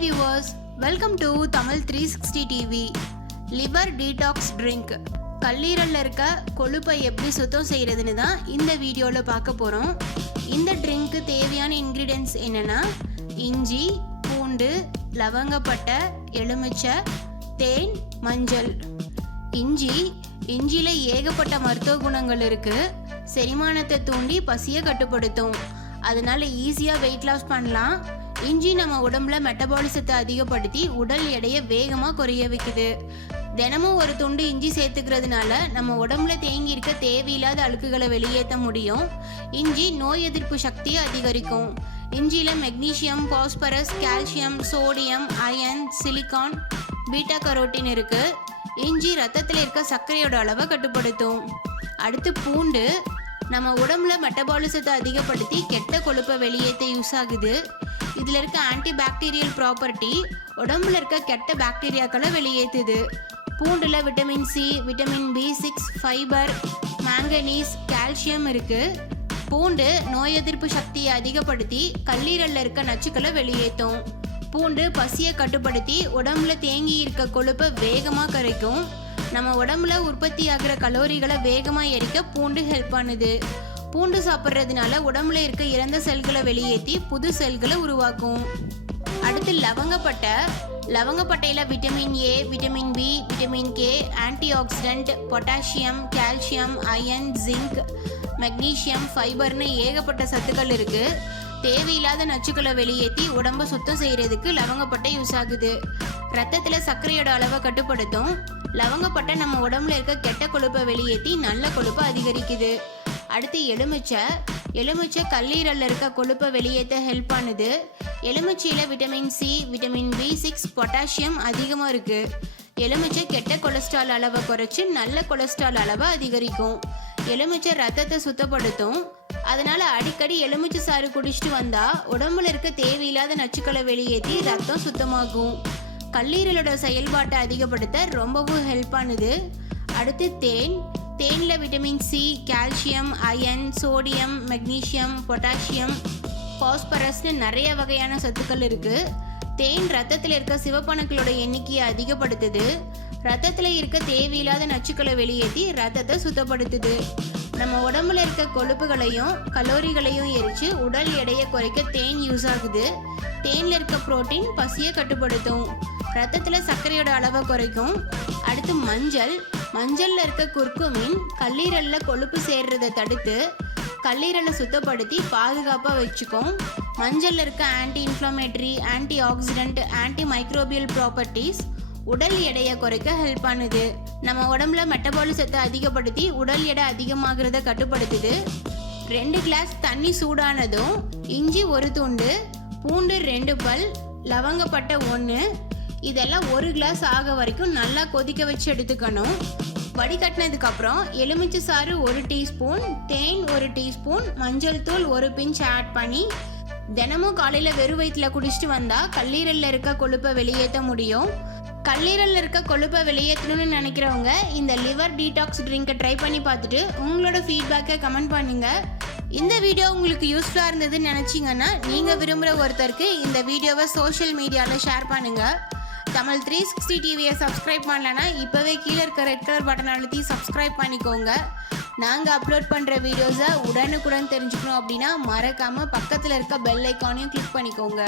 viewers, welcome to TAMIL360 TV. Liver detox drink. கல்லீரல்ல இருக்க கொழுப்பை எப்படி சுத்தம் செய்யறதுன்னு தான் இந்த வீடியோல பார்க்க போறோம். இந்த ட்ரிங்க்கு தேவையான இன்கிரிடியன்ட்ஸ் என்னன்னா இஞ்சி, பூண்டு, லவங்கப்பட்டை, எலுமிச்சை, தேன், மஞ்சள். இஞ்சில ஏகப்பட்ட மருத்துவ குணங்கள் இருக்கு. செரிமானத்தை தூண்டி பசியை கட்டுப்படுத்தும். அதனால ஈஸியா வெயிட் லாஸ் பண்ணலாம். இஞ்சி நம்ம உடம்புல மெட்டபாலிசத்தை அதிகப்படுத்தி உடல் எடையை வேகமாக குறைய வைக்குது. தினமும் ஒரு துண்டு இஞ்சி சேர்த்துக்கிறதுனால நம்ம உடம்புல தேங்கி இருக்க தேவையில்லாத அழுக்குகளை வெளியேற்ற முடியும். இஞ்சி நோய் எதிர்ப்பு சக்தியை அதிகரிக்கும். இஞ்சியில magnesium, phosphorus, calcium, sodium, iron, silicon, beta carotene இருக்கு. இஞ்சி ரத்தத்தில் இருக்க சர்க்கரையோட அளவை கட்டுப்படுத்தும். அடுத்து பூண்டு நம்ம உடம்புல மெட்டபாலிசத்தை அதிகப்படுத்தி கெட்ட கொழுப்பை வெளியேற்ற யூஸ் ஆகுது. இதில் இருக்க ஆன்டி பாக்டீரியல் ப்ராப்பர்ட்டி உடம்புல இருக்க கெட்ட பாக்டீரியாக்களை வெளியேற்றுது. பூண்டுல vitamin C, vitamin B6, fibre, manganese, calcium இருக்கு. பூண்டு நோய் எதிர்ப்பு சக்தியை அதிகப்படுத்தி கல்லீரல்ல இருக்க நச்சுக்களை வெளியேற்றும். பூண்டு பசியை கட்டுப்படுத்தி உடம்புல தேங்கி இருக்க கொழுப்பை வேகமாக கரைக்கும். நம்ம உடம்புல உற்பத்தி ஆகிற கலோரிகளை வேகமாக எரிக்க பூண்டு ஹெல்ப் பண்ணுது. பூண்டு சாப்பிட்றதுனால உடம்புல இருக்க இறந்த செல்களை வெளியேற்றி புது செல்களை உருவாக்கும். அடுத்து லவங்கப்பட்டையில் vitamin A, vitamin B, vitamin K, antioxidant, potassium, calcium, iron, zinc, magnesium, ஃபைபர்னு ஏகப்பட்ட சத்துக்கள் இருக்கு. தேவையில்லாத நச்சுக்களை வெளியேற்றி உடம்பை சுத்தம் செய்யறதுக்கு லவங்கப்பட்டை யூஸ் ஆகுது. ரத்தத்தில் சர்க்கரையோட அளவை கட்டுப்படுத்தும். லவங்கப்பட்டை நம்ம உடம்புல இருக்க கெட்ட கொழுப்பை வெளியேற்றி நல்ல கொழுப்பை அதிகரிக்குது. அடுத்து எலுமிச்சை கல்லீரல்ல இருக்க கொழுப்பை வெளியேற்ற ஹெல்ப் பண்ணுது. எலுமிச்சையில vitamin C, vitamin B6, potassium அதிகமாக இருக்கு. எலுமிச்சை கெட்ட கொலஸ்ட்ரால் அளவை குறைச்சி நல்ல கொலஸ்ட்ரால் அளவை அதிகரிக்கும். எலுமிச்சை ரத்தத்தை சுத்தப்படுத்தும். அதனால அடிக்கடி எலுமிச்சை சாறு குடிச்சிட்டு வந்தா உடம்புல இருக்க தேவையில்லாத நச்சுக்களை வெளியேற்றி ரத்தம் சுத்தமாகும். கல்லீரலோட செயல்பாட்டை அதிகப்படுத்த ரொம்பவும் ஹெல்ப் பண்ணுது. அடுத்து தேனில் vitamin C, calcium, iron, sodium, magnesium, potassium, பாஸ்பரஸ்னு நிறைய வகையான சத்துக்கள் இருக்கு. தேன் ரத்தத்தில் இருக்க சிவப்பணுக்களோட எண்ணிக்கையை அதிகப்படுத்துது. ரத்தத்தில் இருக்க தேவையில்லாத நச்சுக்களை வெளியேற்றி ரத்தத்தை சுத்தப்படுத்துது. நம்ம உடம்புல இருக்க கொழுப்புகளையும் கலோரிகளையும் எரித்து உடல் எடையை குறைக்க தேன் யூஸ் ஆகுது. தேனில் இருக்க புரோட்டீன் பசியை கட்டுப்படுத்தும். ரத்தத்தில் சர்க்கரையோட அளவை குறைக்கும். அடுத்து மஞ்சள்ல இருக்க குர்குமின் கல்லீரல்ல கொழுப்பு சேர்றதை தடுத்து கல்லீரலை சுத்தப்படுத்தி பாதுகாப்பாக வச்சுக்கும். மஞ்சள்ல இருக்க anti inflammatory, anti accident, anti microbial properties உடல் எடையை குறைக்க ஹெல்ப் பண்ணுது. நம்ம உடம்புல மெட்டபாலிசத்தை அதிகப்படுத்தி உடல் எடை அதிகமாகிறத கட்டுப்படுத்துது. 2 கிளாஸ் தண்ணி சூடானதும் இஞ்சி 1 துண்டு, பூண்டு 2 பல், லவங்கப்பட்டை 1, இதெல்லாம் 1 கிளாஸ் ஆக வரைக்கும் நல்லா கொதிக்க வச்சு எடுத்துக்கணும். வடிகட்டினதுக்கு அப்புறம் எலுமிச்சை சாறு 1 டீஸ்பூன், தேன் 1 டீஸ்பூன், மஞ்சள் தூள் 1 பிஞ்ச் ஆட் பண்ணி தினமும் காலையில் வெறும் வயிற்றுல குடிச்சிட்டு வந்தா கல்லீரல்ல இருக்க கொழுப்பை வெளியேற்ற முடியும். கல்லீரல்ல இருக்க கொழுப்பை வெளியேற்றணும்னு நினைக்கிறவங்க இந்த லிவர் டீடாக்ஸ் ட்ரிங்கை ட்ரை பண்ணி பார்த்துட்டு உங்களோட ஃபீட்பேக்கை கமெண்ட் பண்ணுங்க. இந்த வீடியோ உங்களுக்கு யூஸ்ஃபுல்லாக இருந்ததுன்னு நினச்சிங்கன்னா நீங்கள் விரும்புகிற ஒருத்தருக்கு இந்த வீடியோவை சோஷியல் மீடியாவில் ஷேர் பண்ணுங்கள். TAMIL360 டிவியை சப்ஸ்கிரைப் பண்ணலன்னா இப்போவே கீழே இருக்க ரெட் கலர் பட்டன் அழுத்தி சப்ஸ்கிரைப் பண்ணிக்கோங்க. நாங்கள் அப்லோட் பண்ணுற வீடியோஸை உடனுக்குடன் தெரிஞ்சுக்கணும் அப்படின்னா மறக்காமல் பக்கத்தில் இருக்க பெல் ஐக்கானையும் கிளிக் பண்ணிக்கோங்க.